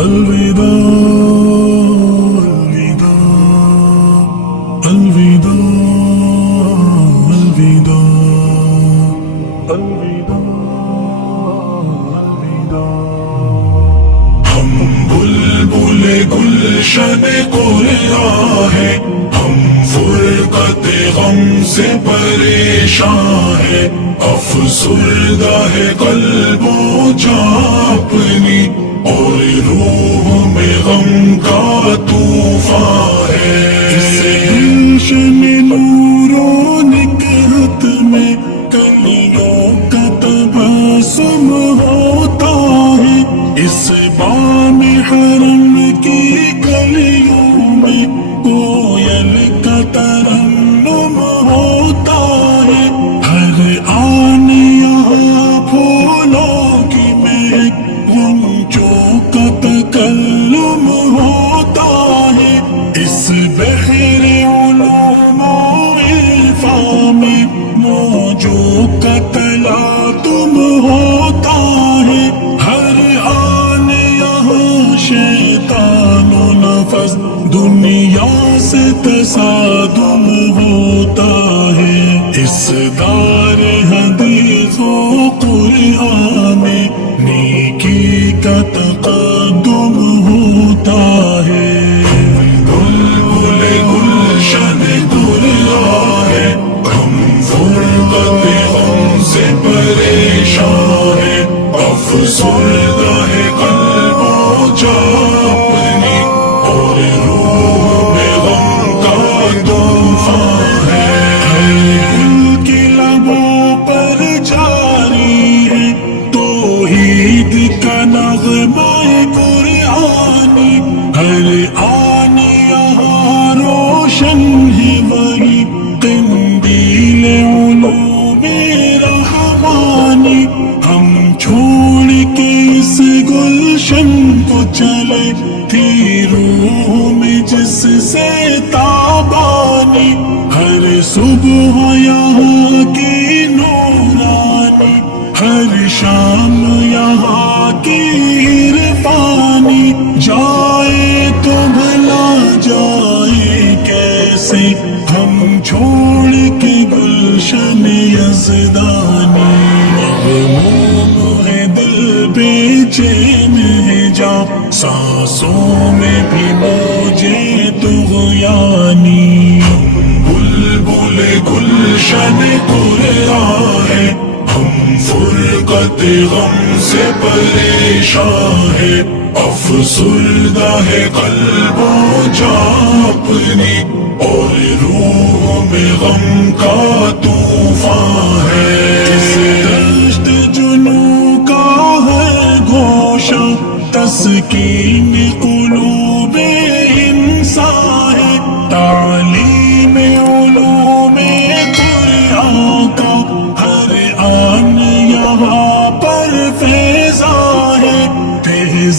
الوداع الوداع الوداع الوداع الوداع ہم بلبل گلشن قرآن ہیں، ہم فرقت غم سے پریشان ہیں، افسردہ ہے قلب و جان اپنی اور روح میں غم کا طوفان ہے۔ اس گلشن نور و نکہت میں کلیوں کا تبسم ہوتا ہے، اس بام حرم کی گلیوں میں کوئل کا ترنم ہوتا ہے، ہر آن یہاں پھولوں کی مہک غنچوں کا تکلم ہوتا ہے، اس بحر علوم و عرفان میں موجوں کا تلاطم ہوتا ہے، ہر آن یہاں شیطان و نفس دنیا سے تصادم ہوتا ہے، اس دار حدیث و قرآن میں نیکی کا تقدم ہوتا ہے۔ بلبل گلشن قرآن ہے، ہم فرقت غم سے پریشان ہیں، افسردہ ہے قلب و جان اپنی اور روح میں غم کا طوفان ہے۔ ہر دل کی لبوں پر جاری ہے توحید کا نغمہ قرآنی، ہر آن یہاں روشن ہے وہی قندیل علوم رحمانی، ہم چھوڑ کے اس گلشن کو چلے تھی روح میں جس سے تابانی، ہر صبح یہاں کی نورانی، ہر شام یہاں کی عرفانی، جائے تو بھلا جائے کیسے ہم چھوڑ کے گلشن یزدانی، مغموم ہے دل بے چین ہے جا سانسوں میں بھی موجے طغیانی۔ بلبل گلشن قرآن ہے، ہم فرقت غم سے پریشان ہے، افسردہ ہے قلب و جان اپنی اور روح میں غم کا طوفان